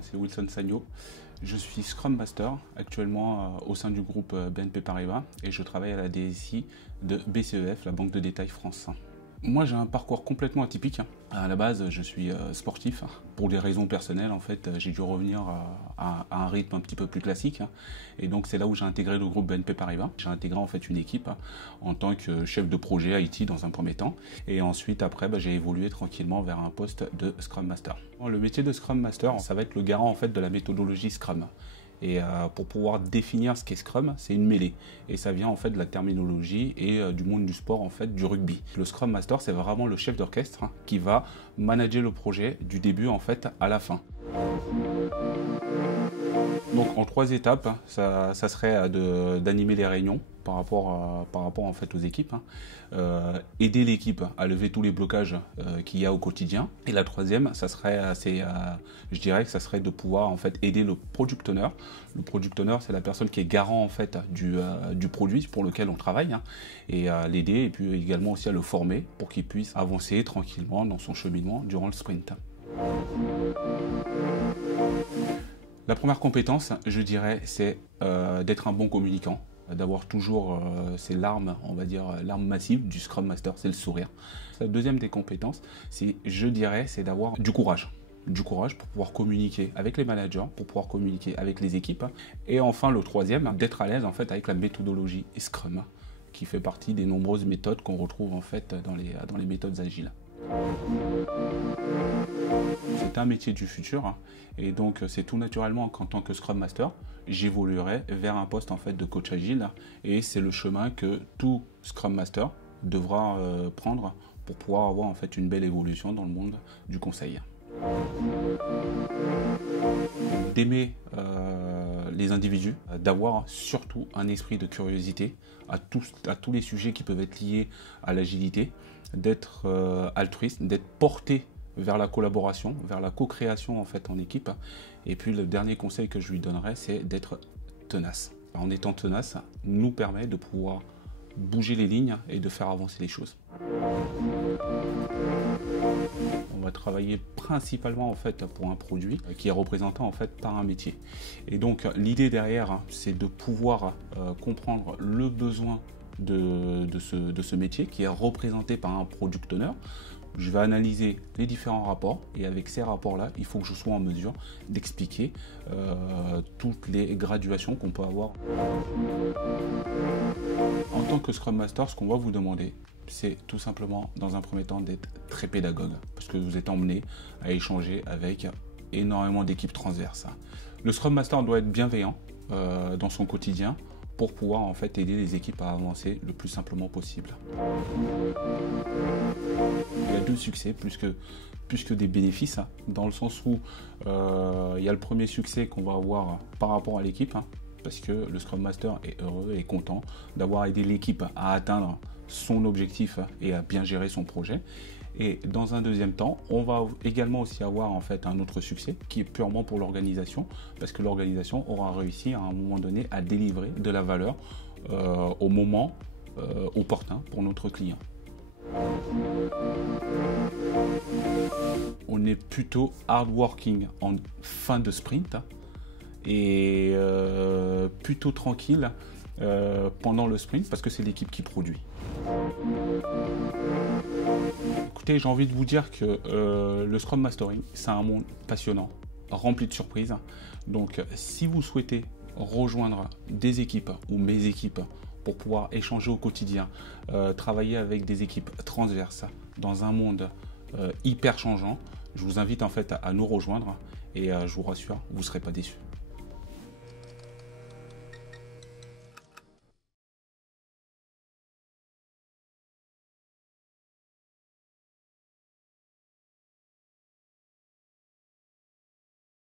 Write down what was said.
moi c'est Wilson Sagno. Je suis Scrum Master actuellement au sein du groupe BNP Paribas et je travaille à la DSI de BCEF, la Banque de détail France. Moi j'ai un parcours complètement atypique. À la base je suis sportif. Pour des raisons personnelles en fait j'ai dû revenir à un rythme un petit peu plus classique. Et donc c'est là où j'ai intégré le groupe BNP Paribas. J'ai intégré en fait une équipe en tant que chef de projet IT dans un premier temps. Et ensuite après j'ai évolué tranquillement vers un poste de Scrum Master. Le métier de Scrum Master, ça va être le garant en fait de la méthodologie Scrum. Et pour pouvoir définir ce qu'est Scrum, c'est une mêlée. Et ça vient en fait de la terminologie et du monde du sport, en fait, du rugby. Le Scrum Master, c'est vraiment le chef d'orchestre qui va manager le projet du début en fait à la fin. Donc en 3 étapes, ça serait d'animer les réunions par rapport en fait aux équipes, aider l'équipe à lever tous les blocages qu'il y a au quotidien. Et la troisième, ça serait je dirais que ça serait de pouvoir en fait aider le product owner. Le product owner, c'est la personne qui est garant en fait du produit pour lequel on travaille, et l'aider et puis également aussi à le former pour qu'il puisse avancer tranquillement dans son cheminement durant le sprint. La première compétence, je dirais, c'est d'être un bon communicant, d'avoir toujours c'est l'arme, on va dire, l'arme massive du Scrum Master, c'est le sourire. La deuxième des compétences, je dirais, c'est d'avoir du courage. Du courage pour pouvoir communiquer avec les managers, pour pouvoir communiquer avec les équipes. Et enfin, le troisième, d'être à l'aise en fait avec la méthodologie Scrum, qui fait partie des nombreuses méthodes qu'on retrouve en fait dans les méthodes agiles. C'est un métier du futur et donc c'est tout naturellement qu'en tant que Scrum Master, j'évoluerai vers un poste en fait de coach agile et c'est le chemin que tout Scrum Master devra prendre pour pouvoir avoir en fait une belle évolution dans le monde du conseil. D'aimer les individus, d'avoir surtout un esprit de curiosité à tous les sujets qui peuvent être liés à l'agilité, d'être altruiste, d'être porté vers la collaboration, vers la co-création en fait en équipe. Et puis le dernier conseil que je lui donnerais, c'est d'être tenace. En étant tenace, nous permet de pouvoir bouger les lignes et de faire avancer les choses. On va travailler principalement en fait pour un produit qui est représenté en fait par un métier. Et donc l'idée derrière, c'est de pouvoir comprendre le besoin de ce métier qui est représenté par un product owner. Je vais analyser les différents rapports et avec ces rapports-là, il faut que je sois en mesure d'expliquer toutes les graduations qu'on peut avoir. En tant que Scrum Master, ce qu'on va vous demander, c'est tout simplement, dans un premier temps, d'être très pédagogue, parce que vous êtes emmené à échanger avec énormément d'équipes transverses. Le Scrum Master doit être bienveillant dans son quotidien pour pouvoir en fait aider les équipes à avancer le plus simplement possible. Il y a 2 succès plus que des bénéfices, dans le sens où il y a le premier succès qu'on va avoir par rapport à l'équipe, parce que le Scrum Master est heureux et content d'avoir aidé l'équipe à atteindre son objectif et à bien gérer son projet. Et dans un deuxième temps, on va également aussi avoir en fait un autre succès qui est purement pour l'organisation, parce que l'organisation aura réussi à un moment donné à délivrer de la valeur au moment opportun pour notre client. On est plutôt hardworking en fin de sprint et plutôt tranquille pendant le sprint parce que c'est l'équipe qui produit. Écoutez, j'ai envie de vous dire que le Scrum Mastering, c'est un monde passionnant, rempli de surprises. Donc, si vous souhaitez rejoindre des équipes ou mes équipes pour pouvoir échanger au quotidien, travailler avec des équipes transverses dans un monde hyper changeant, je vous invite en fait à nous rejoindre et je vous rassure, vous ne serez pas déçus.